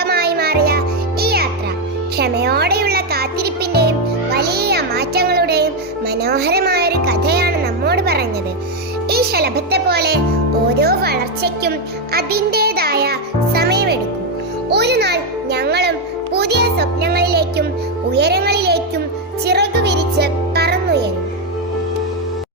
ശലഭമായി മാറിയ ഈ യാത്ര ക്ഷമയോടെയുള്ള കാത്തിരിപ്പിന്റെയും വലിയ മാറ്റങ്ങളുടെയും മനോഹരമായൊരു കഥയാണ് നമ്മോട് പറഞ്ഞത്. ഈ ശലഭത്തെ പോലെ ഓരോ വളർച്ചയ്ക്കും അതിൻ്റെതായ സമയമെടുക്കും. ഒരു നാൾ